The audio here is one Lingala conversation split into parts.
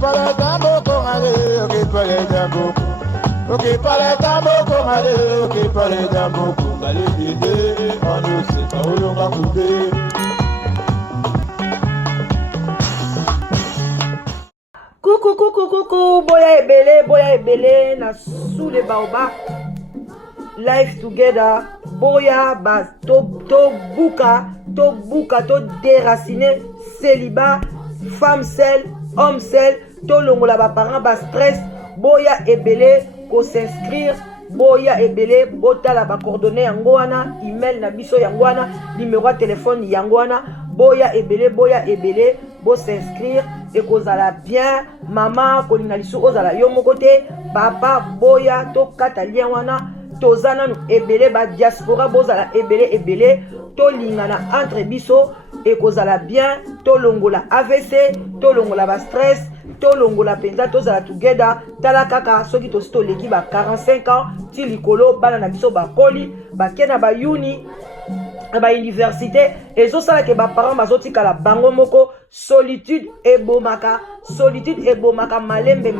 para tambo con ale, ok para tambo. Ok para tambo con ale, ok para tambo con ale. On ne sait pas où l'on va couper. Coucou, boya ebele, na sous les baobab. Life together, boya ba to buka, to déraciner, célibat, femme seule, homme seul, to longola ba parents ba stress, boya ebele ko s'inscrire, boya ebele botala ba coordonnées yango wana, email na biso yango wana, numéro de téléphone yango wana, boya ebele bo s'inscrire et kozala bien, maman kolinga lisu ozala yo moko te, papa boya to kata lien wana. Tozana nu ebele ba diaspora bozala ebele to lingana entre biso et kozala bien, to longola AVC, to longola ba stress, to longola penza tozala together. Tala kaka soki to leki ba 45 ans ti likolo bana na biso ba koli ba kena ba uni ba université ezosala ke ba parents bazotikala bango moko. Solitude ebomaka malembe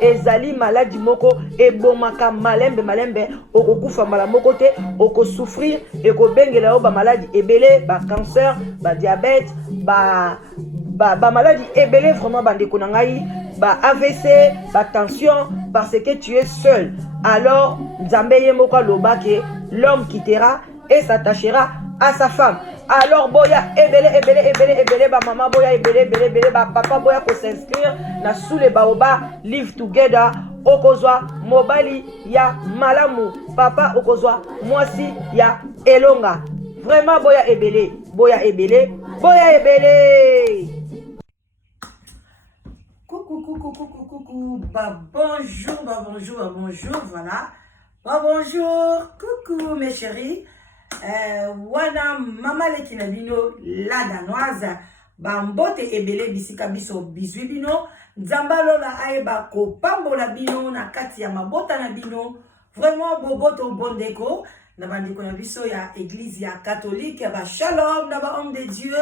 ezali maladie moko ebomaka malembe okokufa mala moko te okosouffrir ekobengela yo ba maladie ebele, ba cancer, ba diabète, ba maladie ebele vraiment bandeko na ngai, ba AVC, ba tension, parce que tu es seul. Alors Nzambe ye moko aloba ke l'homme quittera et s'attachera à sa femme. Alors boya ebele ba maman boya ebele ba papa boya ko s'inscrire na sous les baobab live together. Okozwa mobali ya malamu, papa okozwa mwasi ya elonga. Vraiment boya ebele. Coucou. Bonjour, voilà. Bonjour, coucou mes chéris. Wana mama leki na bino la danoise bambote ebele bisika biso bizwi bino nzambalo la aeba ko pambola bino na kati ya mabota na bino. Vraiment boboto bondeko na bandeko na biso ya église ya catholique ba shalom na ba homme de Dieu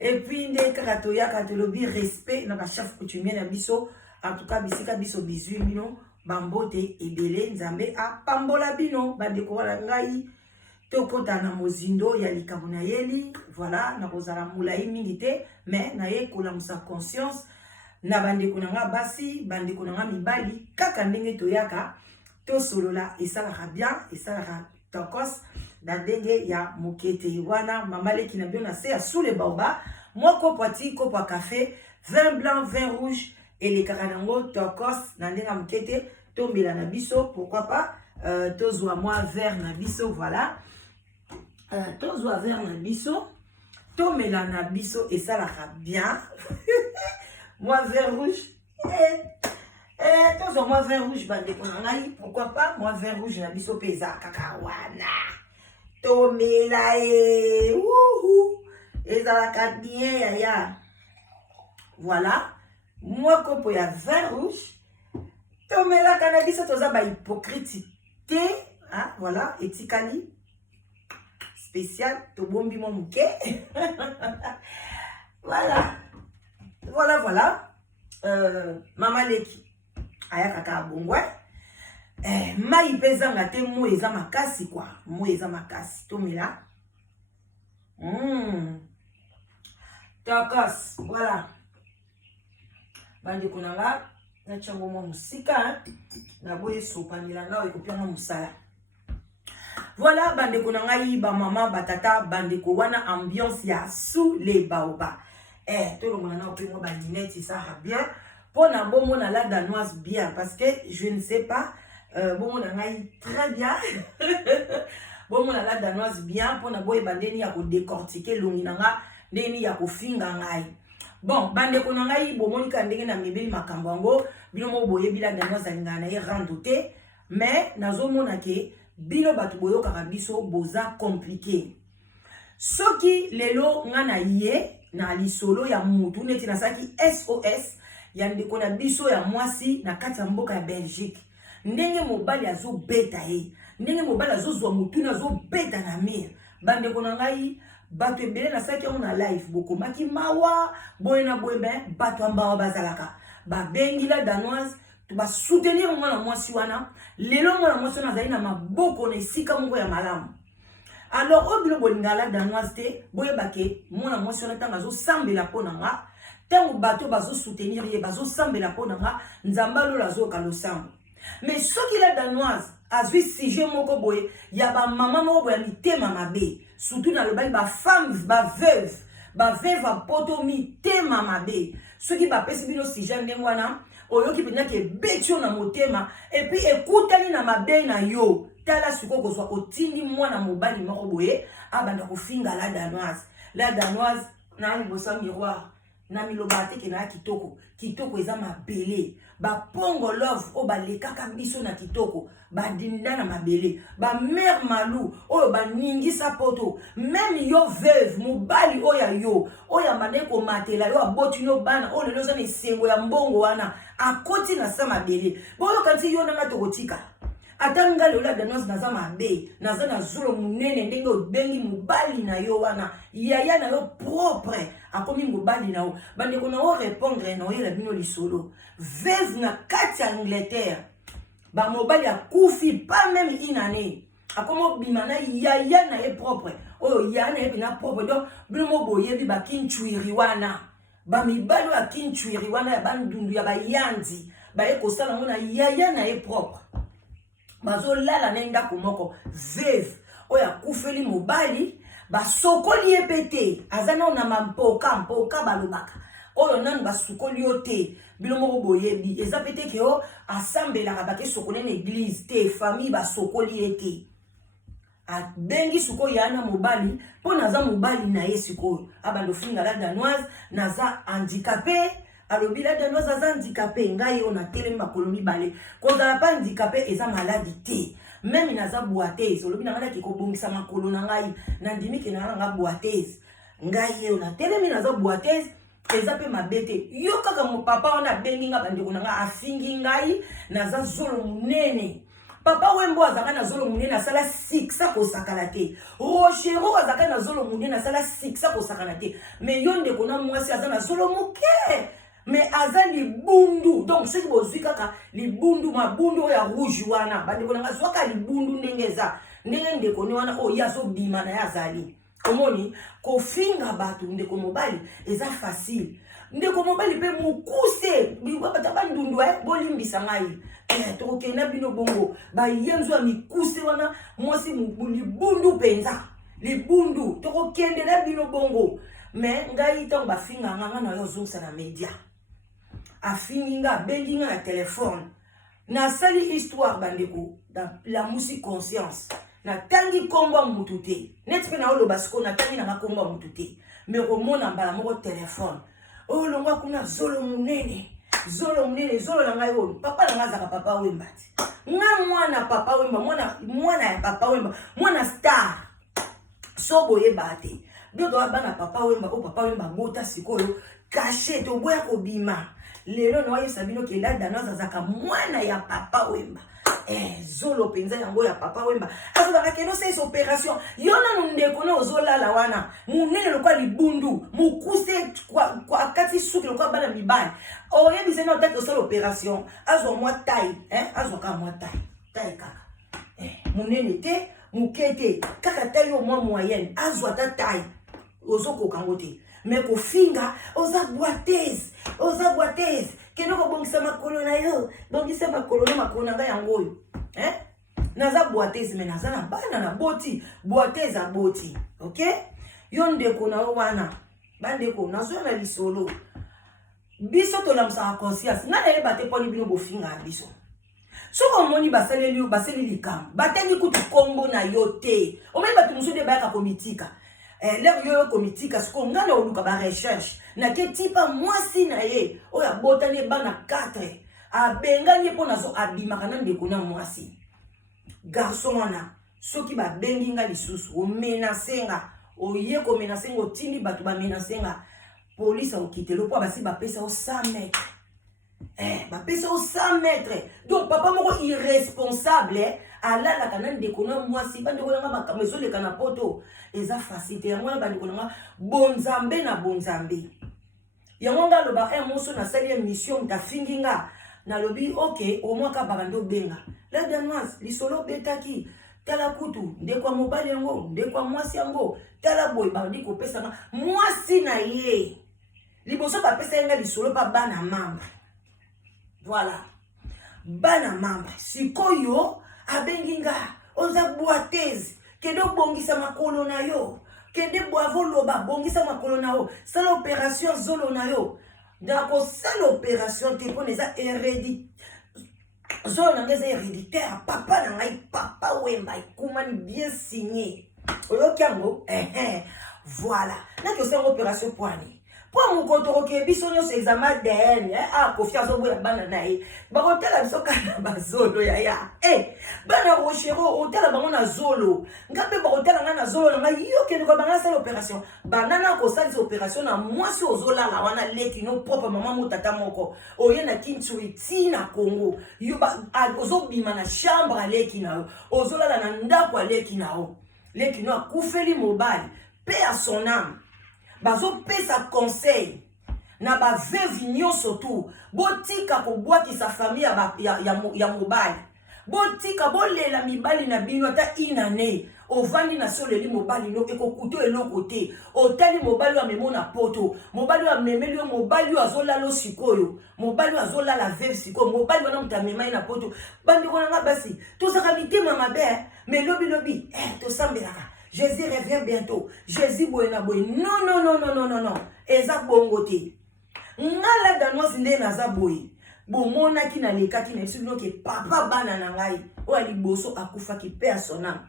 et puis nde katoya katolobi respect na ba chef coutumier na biso. En tout cas bisika biso bizwi bino bambote ebele nzambe a pambola bino bandeko wala ngai tokota na mozindo ya likambo na yeli. Voilà na kozala mulai mingi te mais na ye kolamusa conscience na bandeko na nga basi bandeko na nga mibali kaka ndenge toyaka tosolola esalaka bien esalaka tokos na ndenge ya mokete wana mama leki na bio na se ya sous les baobab moko poti kopo ya café vin blanc vin rouge et les karanango tokos na ndenge ya mokete tombela na biso pourquoi pas tozwa moi vert na biso. Voilà tozwa vert na biso tomela na biso esalaka bien. Moi vert rouge tozwa moi vert rouge bandeko na ngai pourquoi pas moi vert rouge na biso peza kaka wana tomela ezalaka bien yaya. Voilà moi kopo ya vert rouge tomela kana biso toza ba hypocrite te hein. Voilà etikali spécial to bombi mo muke. Voilà mama leki aya kaka bongwe mai pezanga te mo eza makasi kwa mo eza makasi tomela tokos. Voilà bandi kunanga na chango mo musika na boye sopanila nga ekopianga musala. Voilà bandeko na ngai ba mama batata bandeko wana ambiance ya sous les baobab to longona na ope mo ba ninette ça va bien pona bomo na la danoise bien parce que je ne sais pas bomo na ngai très bien bomo na la danoise bien pona boye bandeni ya ko décortiquer longi na nga ndeni ya ko finga ngai. Bon bandeko na ngai bomoni ka ndenge na mibili makambo ngo bino mo boye bila danoise alingana ye randote mais nazomona ke bino batu boyo kaka biso boza compliqué. Soki lelo ngana ye na lisolo ya mutu neti na saki SOS ya ndeko na biso ya mwasi na kati ya mboka ya Belgique. Ndenge mobali azo beta ye, ndenge mobali azo zwa mutu na zo beta na mir. Bandeko na ngai bato ebele na saki on a live bokomaki mawa boye na boye ben bato ambawa bazalaka ba bengi la danoise to ba soutenir mwana mwasi wana lelo mwana mwasi wana azali na maboko na esika moko ya malamu. Alors obilo bolinga la danoise te boyebake mwana mwasi wana tanga zo sambela pona nga tango bato bazo soutenir ye bazo sambela pona nga nzamba lo lazo kalosambo. Mais soki la danoise azwi sujet moko boye ya ba mama moko boye mitema mabe surtout na lobaki ba femme ba veuve a poto mitema mabe soki ba pesi bino sujet ndenge wana oyoki pena ke betio na motema et puis ekutani na mabe na yo tala siko ko so otindi mwana mobali moko boye abanda kofinga la danoise na libosa miroir na milobate ke na kitoko eza mabele ba pongo love o ba lekaka biso na kitoko ba dinda na mabele ba mère malou o ba ningisa poto même yo veuve mobali o ya maneko matela yo aboti no bana o lelo za na sengo ya mbongo wana akoti na sa mabele boyo kanti yo na tokotika atanga lola danoise naza mabe naza na zolo munene ndenge obengi mobali na yo wana yaya na yo propre akomi mobali na yo bandeko na yo répondre na yo la bino lisolo veuve na kati ya Angleterre ba mobali akufi pas même une année akomo bima na yaya na ye propre oyo yaya na ye bina propre donc bino mo boyebi ba kinchwiri wana ba mibali wa kinchwiri wana ya bandundu ya bayandi ba ye kosala ngona yaya na ye propre bazo lala na ndako moko veuve oya kufeli mobali basokoli epete azana na mampoka balobaka oyo nani basukoli ote bilo moko boyebi eza pete ke o asambela bake sokole na église te famille basokoli ete abengi suko yana mobali po naza mobali na ye sikoyo abando finga la danoise naza handicapé alobi la danoise aza handicapé ngai on a telemi makolo mibale kozala pa handicapé eza maladi te même naza boiteuse olobi na ngai ko bongisa makolo na ngai na ndimi ke na nga boiteuse ngai on a telemi naza boiteuse eza pe mabete yo kaka mo papa ona bengi nga bandeko na nga afingi ngai naza zolo munene papa wembo azaka na zolo munene asala siksa ko sakala te rochero azaka na zolo munene asala siksa ko sakala te mais yo ndeko na mwasi aza na zolo moke mais aza libundu donc ceux qui bozwi kaka libundu mabundu ya rouge wana bandeko na nga zwaka libundu ndenge eza ndenge ndeko ni wana o yazo bima na yazali omoni kofinga bato ndeko mobali eza facile ndeko mobali pe mukuse bata bandundu bolimbisa ngai tokokenda bino bongo bayenzo ya mikuse wana mwasi libundu penza libundu tokokendela bino bongo mais ngai ntango bafinga nga na yo ozongisa na media afingi nga bengi nga na telefone nasali histoire bandeko dans la musique conscience na tangi kombo mutu te net pe na oloba siko na tangi na makombo mutu te mais komona mbala moko telefone o longa kuna zolo munene zolo na ngai o papa na ngazaka papa wemba ti nga mwana papa wemba mwana ya papa wemba mwana star so boye bate dodo bana papa wemba o papa wemba bota sikoyo caché to boya ko bima lelo no yesa bino ke la danoise azaka mwana ya papa wemba zolo penza yango ya papa wemba azaka keno c'est opération yona ndeko na ozolala wana munene lokwa libundu mukuse kwa kati suki lokwa bana mibali oyebise na otaki osala opération azwa mwa taille azwa ka mwa taille kaka munene te mukete kaka taille au moins moyenne azwa ta taille ozokoka ngo te mais kofinga oza boiteuse keno ko bongisa makolo na yo bongisa makolo na makolo na yango naza boiteuse mais naza na bana na boti boiteuse a boti OK yo ndeko na wana bandeko nazo na lisolo biso to lamsa conscience na ele bate poni bino bofinga biso soko moni baseli likam batengi kutu kombo na yo te o memi batu musu de baka komitika lero yo komitika siko ngana oluka ba recherche na ke tipa mwasi na ye oya botani bana 4 abengani po nazo abimaka na ndeko na mwasi garçon wana soki ba bengi nga lisusu o menacenga oye ko menacenga otindi batu ba menacenga police okitelo po basi ba pesa o 100 mètres bapesa o 100 mètres donc papa moko irresponsable alala kana ndeko na mwasi bandeko na makambo ezoleka na poto eza facile yango na bandeko na bonzambe na bonzambe yango nga loba moso na sali mission ta finginga na lobi ok au moins ka barando benga la danoise lisolo betaki tala kutu ndekwa mobali yango ndekwa mwasi yango tala boy ba ndi ko pesa nga mwasi na ye liboso ba pesa nga lisolo pa bana mamba voilà bana mamba sikoyo abenginga oza boiteuse kendo bongisa makolo na yo kende boavo loba bongisa makolo na yo sala opération zolo na yo ndako sala opération te po neza zolo na ngeza héréditaire papa na ngai papa wemba ikumani bien signé oyoki yango voilà naki osala opération poani pour mon contrôle que biso nyonso examen d'ADN confiance au bana na ye bakotala biso kana bazolo ya bana rochero otala bango na zolo ngape bakotala nga na zolo nga yo kende ko banga sala opération banana ko sala opération na mwasi ozola la wana leki no propre maman motata moko oye na Kinshasa na Congo yo ozobima na chambre leki na yo ozola na ndako leki na yo leki no akufeli mobile paix à son âme bazo pesa conseil na ba veuve nyonso tu botika ko bwaki sa famille ya mobali botika bolela mibali na bino ata inane ovandi na soleli mobali no ekokuto eloko te otali mobali wa memo na poto mobali wa memeli yo mobali wa zolalo sikoyo mobali wa zolala veuve sikoyo mobali wana mutamema na poto bandi kona nga basi to saka mitema mabe mais lobi to sambelaka Jésus revient bientôt. Jésus boyena boy. Non. Eza bongo te. Ngala danoise nde naza boy. Bo mona ki na leka ki na sino ke papa bana na ngai. O ali boso akufa ki persona.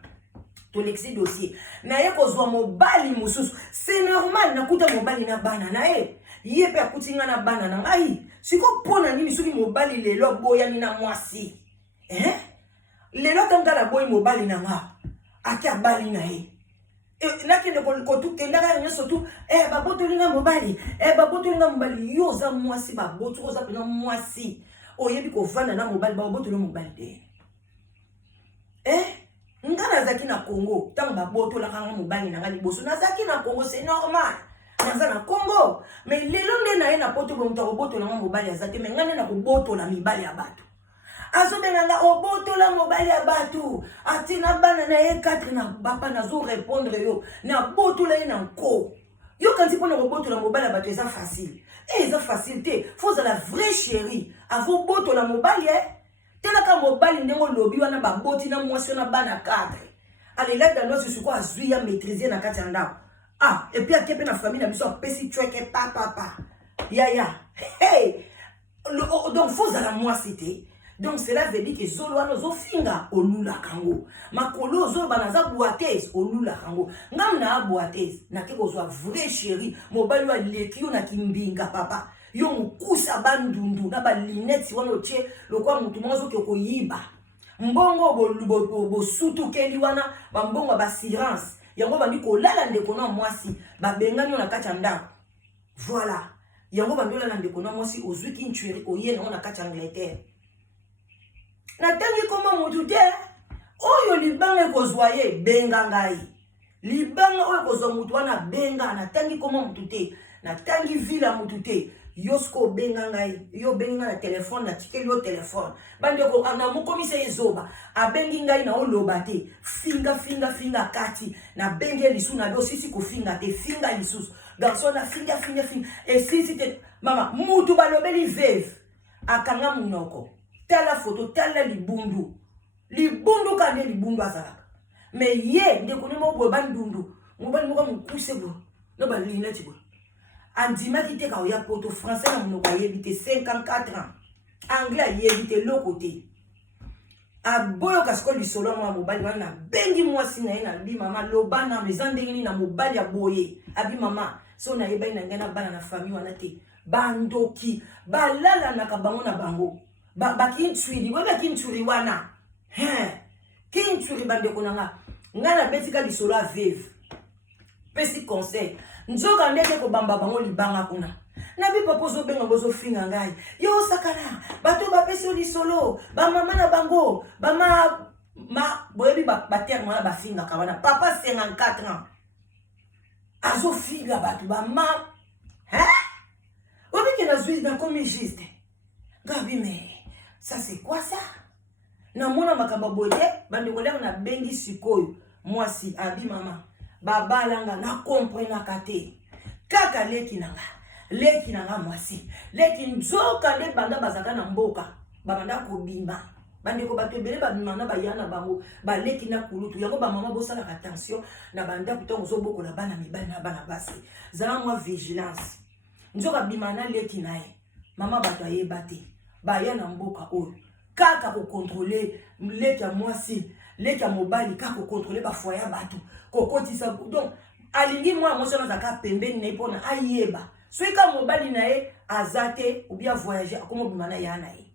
To lexi dossier. Na ye ko zwa mobali mususu. C'est normal na kuta mobali na bana na ye. Ye pe akutinga na bana na ngai. Siko pona nini suki mobali lelo boya ni na mwasi. Lelo tanga boy mobali na nga. Ake abali na ye. Nakende kotu kendaka nyoso tu babotolinga mobali babotolinga mobali yo za mwasi baboto oza pena mwasi oyebi kovanda na mobali babotolinga mobali te ngana zaki na Congo tango babotolaka nga mobali na nga liboso nazaki na Congo c'est normal naza na Congo mais lelo nde na ye na poto bomuta kobotolanga mobali azate mais ngane na kobotola mibali ya bato azobenanga obotola mobali ya batu atina bana na ye 4 na bapa nazo répondre yo na botola ye na nko yo kanti pona kobotola mobali ya batu eza facile eza facile te faut la vraie chérie avo botola mobali telaka mobali ndengo lobi wana baboti na mwasi na bana 4 alela dano susu ko azui ya maîtriser na kati ya ndako et puis akepe na famille na biso apesi chweke papa ya donc faut la mwasi te. Donc cela veut dire que zolo wana zo finga olula kango makolo zo banaza boiteuse olula kango ngam na boiteuse na ke kozwa vrai chéri mobali wa leki na kimbinga papa yo mukusa bandundu na ba linette wana otie lokwa mutu mozo ke koyiba mbongo bo sutu keli wana ba mbongo ba assurance yango bandi kolala ndeko na mwasi ba bengani na kati ya ndako voilà yango bandi kolala ndeko na mwasi ozwi kinchweri oye na kati ya Angleterre. Natangi koma mutu te oyo libanga ekozwa ye benga ngai libanga oyo ekozwa mutu wana benga natangi koma mutu te natangi vila mutu te yosko benga ngai yo benga na telefone na tikeli yo telefone bande ko na mukomisa ezoba abengi ngai na oloba te finga kati na benge lisu na do sisi ko finga te finga lisusu garçon na finga et sisi te mama mutu balobeli veuve akanga munoko tala photo tala libundu kande libundu azalaka mais ye ndeko ni mo bandundu mobali moko mukuse bo no ba lineti bo andima ki te ka oya poto français na monoko ayebite 54 ans anglais ayebite lokote aboyo kasiko lisolo mwa mobali wana bengi mwasi na ye na bi mama lobana mezandengini na mobali ya boye abi mama so na yeba ina ngana bana na famille wana te bandoki balala na kabango na bango kinchuri weba kinchuri wana kinchuri bandeko nanga ngana betika lisolo a veuve pesi conseil nzoka ndeke ko bamba bango libanga kuna na bi papa zo benga bozo finga ngai yo sakana bato ba pesi lisolo ba mama na bango ba ma boyebi ba terre mwana ba finga kawana papa 54 ans azo finga bato ba ma comme juste. Gabi, mais ça c'est quoi ça? Na mona makamba boye, bande kolera na bengi sikoyo. Moi si abi mama, baba langa na comprendre kate. Kaka leki nanga moi si. Leki nzoka le banda bazaka na mboka. Babanda ko bimba. Bande ko bato ebele babima na bayana bango, ba leki na kulutu. Yango ba mama bosala attention na banda kutongo zo boko la bana mibali na bana basi. Zala moi vigilance. Nzoka bimana leki nae. Mama bato ayebate. Baya na mboka oyo. Kaka ko contrôler leki ya mwasi, leki ya mobali kaka ko contrôler ba foyer bato. Ko kotisa donc alingi moi mosono zaka pembeni na ipona ayeba. Soika mobali na e azate ou bien voyager akomo bimana ya na e.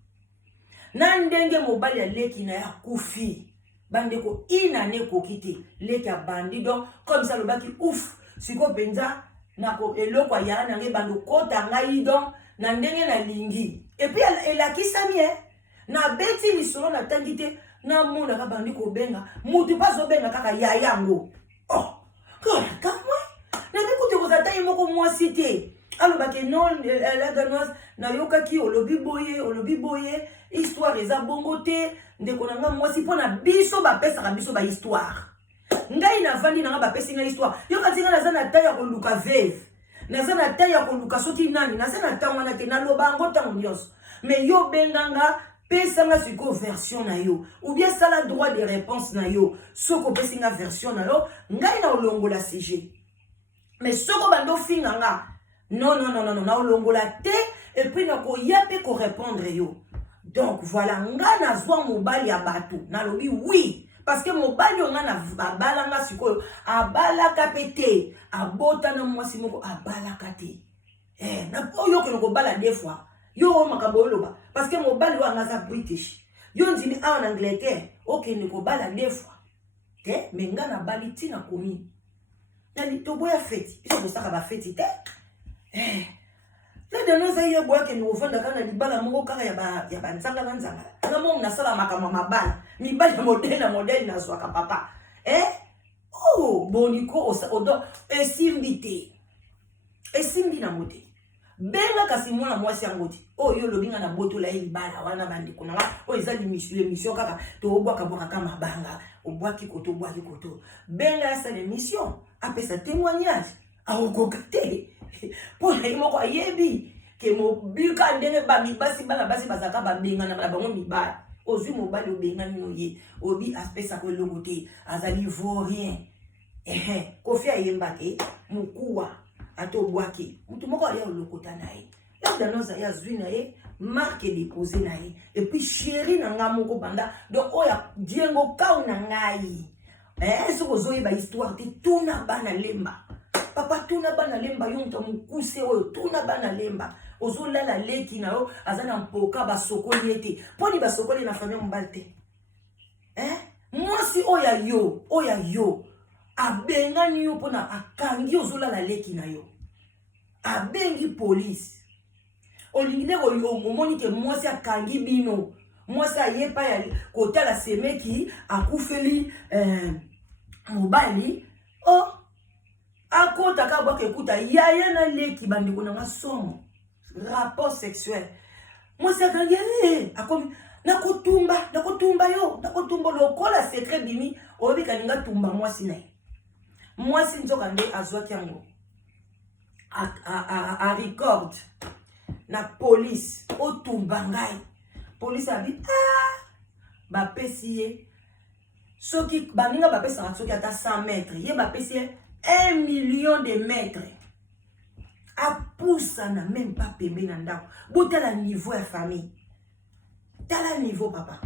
Na ndenge mobali ya leki na ya kufi. Bande ko inane ko kite leki ya bandi donc comme ça le baki ouf siko penza na ko eloko ya na nge bando kota ngai donc na ndenge na lingi. Et puis elle a kisami na beti lisolo na tangite na mona ka bandi ko benga mutu pas zo benga kaka ya yango. Oh kala kamwe na biko te kozata yimoko mwasi te aloba ke non la ganoise na yoka ki olobi boye histoire eza bongo te ndeko nanga mwasi pona biso ba pesa ka biso ba histoire ngai na vandi nanga ba pesa nga histoire yoka tinga na zana taya ko luka veve na zana taya ko luka soki nani na zana tanga na te na loba ngo tango nyos mais yo benganga pesa nga siko version na yo ou bien ça la droit de réponse na yo soko pesa nga version na yo ngai na olongola CG mais soko bando finga nga non na olongola te et puis na ko yape ko répondre yo donc voilà nga na zwa mobali ya bato na lobi oui parce que mobali nga na abala nga siko abala kapete abota na mwasi moko abala kate na oyo ke ko bala deux fois yo makambo yoloba parce que mobali wa ngaza British yo ndimi en Angleterre OK ne ko bala deux fois te mais nga na bali tina komi nani to boya feti iso ko saka ba feti te là de nos aïeux boya ke no vanda kana libala moko kaka ya ba nzanga na mo na sala makama mabala mibali modèle na zwaka papa oh boniko odo esimbi na mote benga kasi mwana mwasi angoti yo lobinga na boto la libala wana bandi kuna o ezali mission kaka to obwaka bwaka mabanga obwaki koto benga sa mission apesa témoignage akokate po na imoko ayebi ke mobika ndenge ba mibasi bana basi bazaka ba benga na bango mibala ozwi mobali obenga nino ye obi apesa ko longote azali vaurien kofi ayemba te mukuwa ato bwaki mutu moko ya lokota nae la danoza ya zwi nae marque déposé nae et puis chéri na nga moko banda donc oya diengo kau na ngai soko zoye ba histoire te tuna bana lemba papa tuna bana lemba yo mutu mukuse oyo tuna bana lemba ozolala leki na yo azana mpoka ba sokoli ete poni ba sokoli na famille mbalte mwasi oya yo abengani yo pona akangi ozolala leki na yo abengi police olingile ko yo momoni ke mwasi akangi bino mwasi ayepa ya kotala semeki akufeli mobali akota ka bwa kekuta yaya na leki bandiko na masomo rapport sexuel mwasi akangi akomi nakotumba lokola secret bimi obika ninga tumba mwasi naye mwasi nzoka nde azwaki yango a record na police otumba ngai police abi bapesi ye soki baninga bapesa soki ata 100 mètres ye bapesi ye 1 million de mètres apusa na même pas pembe na ndako botala niveau ya famille tala niveau papa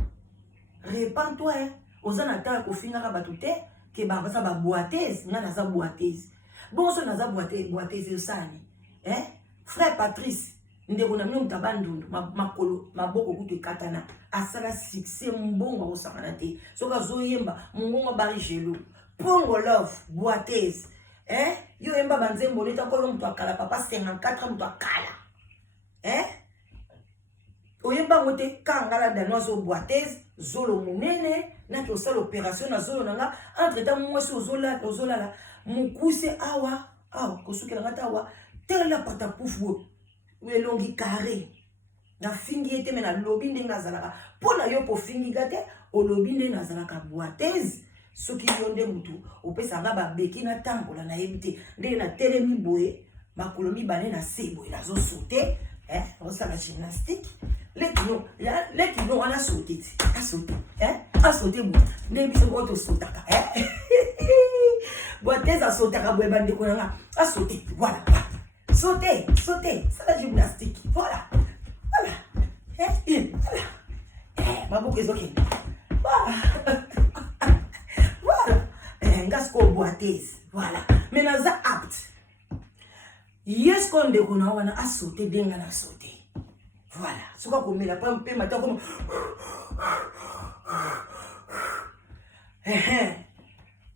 répands-toi ozana ta ko finga ka batuté ke ba sa ba boiteuse ngana za boiteuse bon so na za boiteuse osani frère Patrice ndeko na myo mtabandundu makolo maboko kutu katana asala succès mbongo osangana te soka zoyemba mungongo bari jelo pongo love boiteuse yo emba banzembo leta kolo mtu akala papa 54 mtu akala oyemba ngote kangala danoise boiteuse zolo munene na ki osala opération na zolo nanga entre temps mwasi ozolala mukuse awa kosuki nanga tawa tela pata pufu elongi carré na fingi ete me na lobi ndenge nazalaka mpona yo po fingi gate olobi ndenge nazalaka boiteuse soki yo nde mutu opesanga babeki na tambola na yebi te ndenge na telemi boye makolo mibale na se boye nazosaute osala gymnastique leki no wana saute ti asaute boye nde biso moko tosotaka boiteuse asotaka boye bandeko nanga asaute voilà sauter sala gymnastique voilà maboko ezokende voilà ngasko boiteuse voilà mais naza apte yesko ndeko na wana asaute denga na saute voilà soka komela mpe mata koma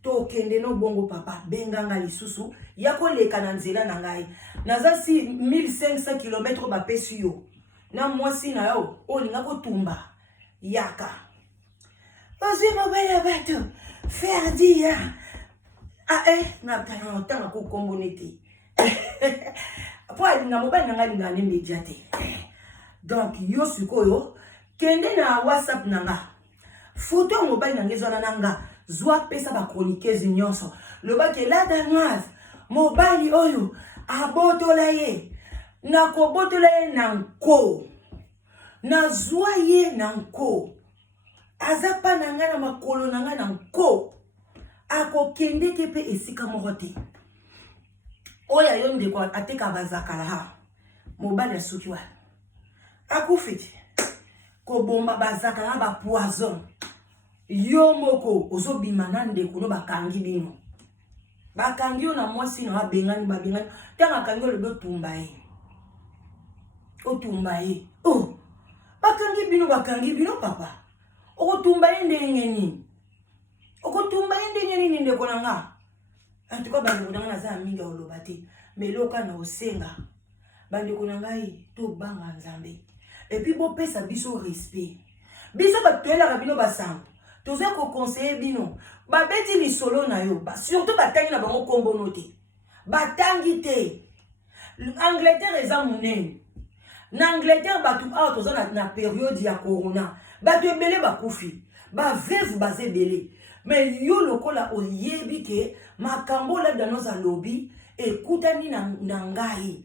tokende no bongo papa benganga lisusu ya koleka na nzela na ngai naza si 1500 km bapesi yo na mwasi na yo olinga kotumba yaka ozwi mobali ya bato ferdia natanga kokombo nete po alinga mobali nanga alinga nemedia te donc yo sikoyo kende na whatsapp nanga foto ya mobali nanga ezwana nanga zwa pesa ba chroniqueuse nyonso lobaki la danoise mobali oyo abotola ye na kobotola ye na nko na zwa ye na nko aza pa na nga na makolo na nga na nko akokende ke pe esika moko te oya yo ndeko ateka bazakala ha mobali asuki wana akufi te kobomba bazakala ba poison yo moko ozobima na ndeko no bakangi bino bakangi yo na mwasi na babengani tanga kangi olobi otumba ye bakangi bino papa okotumba ye ndenge nini ndeko na nga antuka bandeko na nga naza ya mingi oloba te meloka na osenga bandeko na ngai tobanga nzambe epi bopesa biso respect biso batoyelaka bino basango toza kokonseye bino babeti lisolo na yo surtout batangi na bango kombono te batangi te Angleterre eza monene na Angleterre bato awa toza na periode ya corona bato ebele bakufi baveve baza ebele mais yo lokola oyebi ke makambo labda noza lobi ekutani na ngai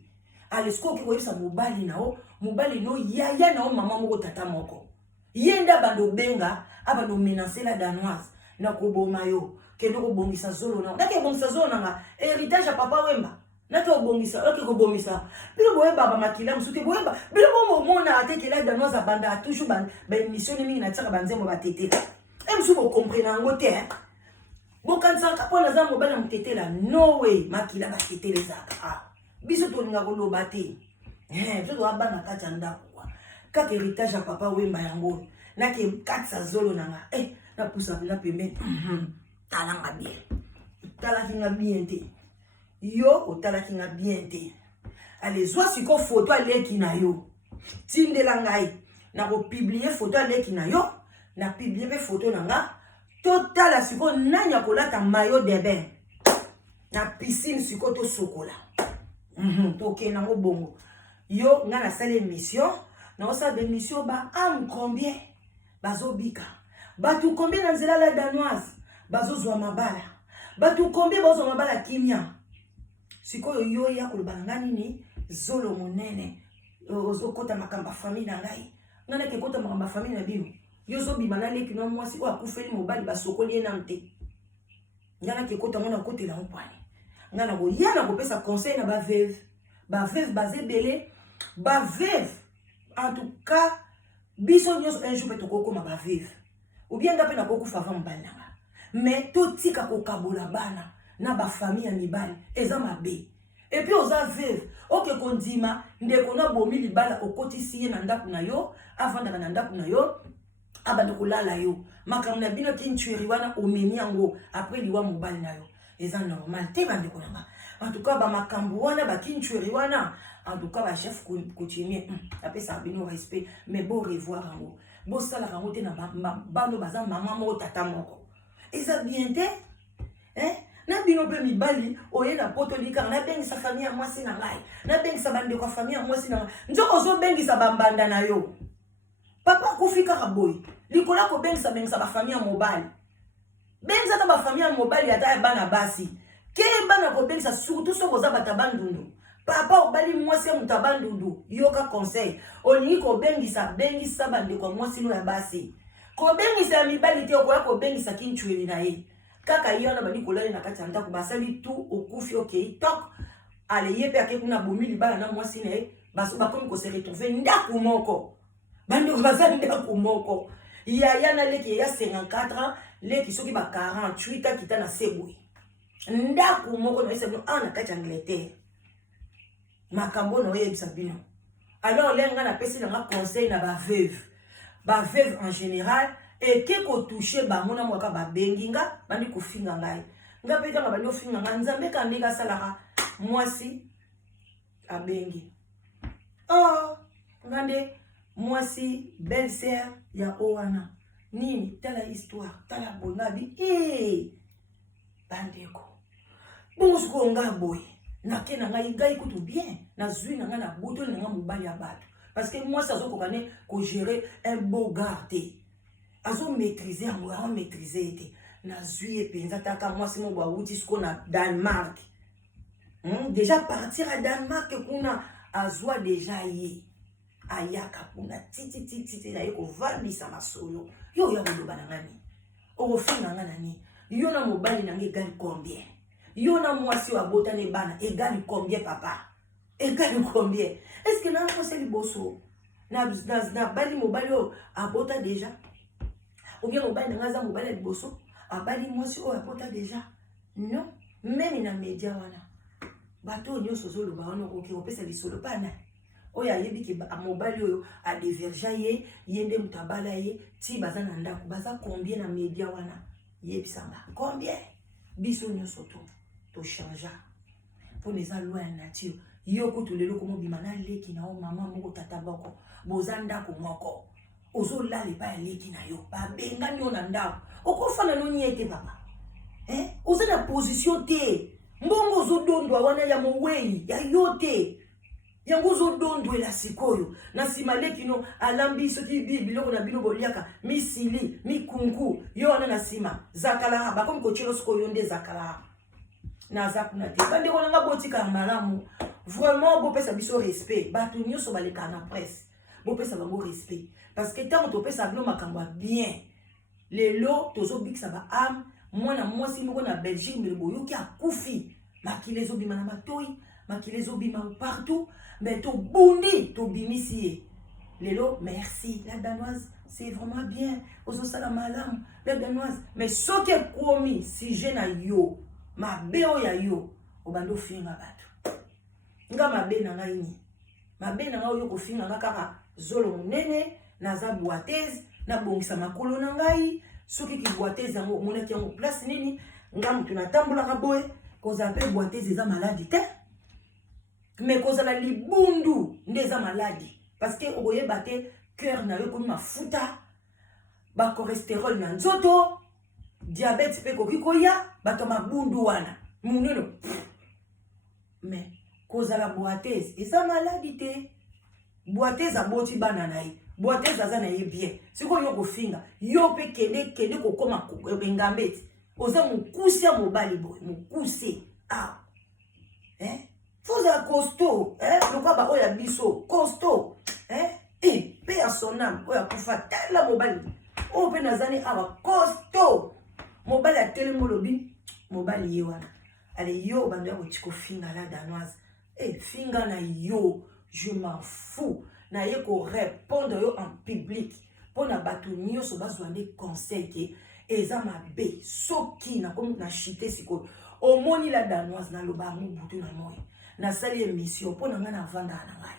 alesko oki koyebisa mobali nao mobali no yaya nao mama moko tata moko yenda bando benga abando menacer la danoise na koboma yo kende kobongisa zolo na ndake bongisa zolo na héritage ya papa wemba nake obongisa nake kobomisa bilo boyeba ba makila musuti boyeba bilo bo mona ateke la danoise banda toujours ba émission mingi na tsaka banzemo batetela musu bo comprendre ngo te bokanisa kapona za mobala mutetela no way makila batetela zaka biso tolinga koloba te biso abana kati ya ndako kwa kaka héritage ya papa wemba yango nake katsa zolo nanga na pusa bila pembe talanga bien talaki nga bien te yo otalaki nga bien te allez zwa siko photo aleki na yo tindela ngai na ko publier photo aleki na yo na publier pe photo nanga totala siko nanya kolata maillot de bain na piscine siko to sokola toke na ngo bongo yo nga na sala émission na osala émission ba am combien bazobika batu combien na nzela la danoise bazozwa mabala batu combien bazozwa mabala kimia sikoyo yo ya kolobanga nini zolo monene ozokota makamba famille na ngai ngana ke kota makamba famille na bino yo zobima na leki no mwasi ko akufeli mobali basokoli ye namte ngana ke kota ngana kotela mpani ngana ko yana kopesa conseil na baveve bazebele baveve en tout cas biso nyos un jour petoko koma baveve ou bien ngape na kokufa va mobali nanga mais totika kokabola bana na ba famille ya mibali eza mabe et puis oza veve oke kondima ndeko na bomi libala okotisi ye na ndako na yo avandaka na ndako na yo abanda kolala yo makambo na bino kinchweri wana omemi yango après liwa mobali na yo eza normal te bandeko nanga en tout cas ba makambo wana ba kinchweri wana en tout cas ba chef coutumier apesa bino respect mais bon revoir yango bo sala yango te na bano baza mama moko tata moko eza bien te Na bino pe mibali oye na poto lika na bengisa famille ya mwasi na ngai. Na bengisa bande kwa famille ya mwasi na ngai. Nzoko zo bengisa bambanda na yo. Papa kufika kaboy. Likola ko bengisa ba famille ya mobali. Bengisa ta ba famille ya mobali ata bana basi. Ke bana ko bengisa surtout so koza batabandundu. Papa obali mwasi ya mutabandundu. Yoka conseil. Olingi ko bengisa bande kwa mwasi no ya basi. Ko bengisa ya mibali te okoya ko bengisa kinchweli na ye. Kaka yona bani kolali na kati anda ko basali tout okufi okay tok. Ale yepe akekuna bomili bana na mwasi na ye. Baso bakomi ko se retrouver ndaku moko. Bande ko basali ndaku moko. Ya na leki ya 54 ans, leki soki ba 48 ans kita na sebwe. Ndaku moko na esebno ana kati Angleterre. Makambo no yebisa bino. Alors lenga na pesi na conseil na ba veuve en général et que ko toucher ba mona mwaka ba benginga bandi ko finga ngai. Nga peta nga bandi finga nga nzambe ka ndika salaka mwasi abengi. Oh, ngande mwasi belle-sœur ya owana. Nini tala histoire, tala bonabi. Bandeko. Bonsko nga boy. Na kena ngai gai kutu bien. Na zui na nga na buto na nga mobali ya bato. Parce que moi ça zo kokane ko gérer un beau garde. Azo maîtriser amour, maîtriser été. Na zui penza taka moi c'est mon bawuti sko na Danemark. Déjà partir à Danemark kuna azwa déjà yi. Ayaka kuna titi na yeko vandisa masolo. Yo ya ko bana ngani. O finga ngana ni. Yo na mobali na ngai combien? Yo na mwasi wa bota ne bana égal combien papa? Égal combien? Est-ce que na ko seli boso? Na bali mobali o abota déjà? Ou bien mobali na ngaza mobali boso? Abali mwasi o abota déjà? Non, même na media wana. Bato nyoso zolo ba wana ko pesa lisolo pana. Oya yebi ki mobali oyo a diverja ye yende mutabala ye ti baza na ndako baza combien na media wana yebisanga combien biso nyoso to changer pour les lois en nature yoko to lelo komo bimana leki na o mama moko tata boko boza ndako moko ozo lale pa leki na yo ba benga nyo na ndako okofana no nyete papa oza na position te mbongo zo dondwa wana ya mowei ya yote yango zo dondwe la sikoyo na simaleki no alambi soki biloko na bino boliaka misili mikunku yo wana na sima zakala ba comme ko chelo sikoyo nde zakala na zakuna te bande ko nga botika malamu vraiment bo pesa biso respect ba tu nyoso baleka na presse bo pesa bango respect parce que tant to pesa bino makambo bien lelo tozo bikisa ba am mwana mwasi moko na Belgique mbibo ki akufi makilezo bima na matoi makilezo bima partout mais to bundi to bimisi lelo merci la danoise c'est vraiment bien ozo sala malam la danoise mais soke komi si je na yo ma beo ya yo obando finga bato nga mabe na ngai ni mabe na ngai yo ko finga nga kaka zolo nene na za boiteuse na bongisa makolo na ngai soki ki boiteuse yango monaki yango place nini nga mutu na tambola ka boye ko za pe boiteuse za maladie te mais cause la libundu ndeza maladie parce que oye baté cœur na yo comme mafuta ba cholestérol na nzoto diabète pe ko kikoya bato mabundu wana muneno mais cause la boiteuse eza maladie te boiteuse aboti bana na ye boiteuse aza na ye bien siko yo ko finga yo pe kende ko koma ngambeti oza mukusi ya mobali boy mukusi Faut un costaud, le quoi bah oya biso, costaud, et paix à son âme, oya kufa tella mobile, o pe nazani aba costaud, mobile a tele molobi, mobile yewana, allez yo bando ya chiko finga la danoise, finga na yo, je m'en fous, na ye ko répondre yo en public, pour na batu nyoso bazwa des conseils eza mabe, soki na comme na chité siko, au moni la danoise na loba mu butu na moi. Na sali émission pour nga na vanda na ngai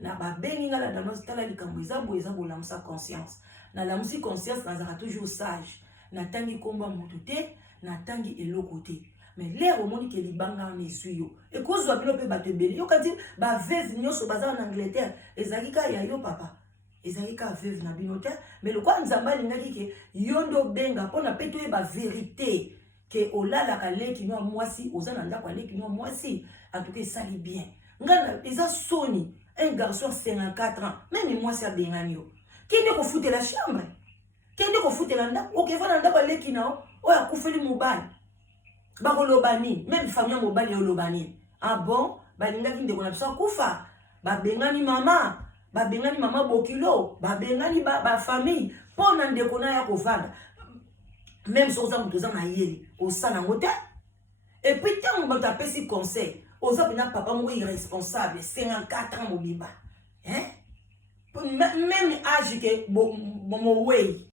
na ba bengi nga la danoise tala likambo eza bo la musa conscience na la musi conscience na zaka toujours sage na tangi komba mutu te na tangi eloko te mais l'air au monde ke libanga na suyo e ko zo bilo pe ba te beli yo kati ba veuve nyoso baza en Angleterre ezalika ya yo papa ezalika veuve na binote mais le quoi nzamba lingaki ke yondo benga pona peto e ba vérité que olala kale qui nous moi si ozananda kale qui nous moi si en tout cas ça li bien ngana eza soni un garçon 54 ans même moi c'est bengani yo qui ne ko foutre la chambre qui ne ko foutre la nda OK va nda kale qui na o ya kufeli mobile ba ko lobani même famille mobile yo lobani ah bon ba linga ki ndeko na biso kufa ba bengani mama bokilo ba bengani ba famille pona ndeko na ya ko vanda. Même si on a besoin au sein de et puis tant on t'a fait conseil aux hommes papa moi irresponsable 54 ans mon biba hein même âge que mon way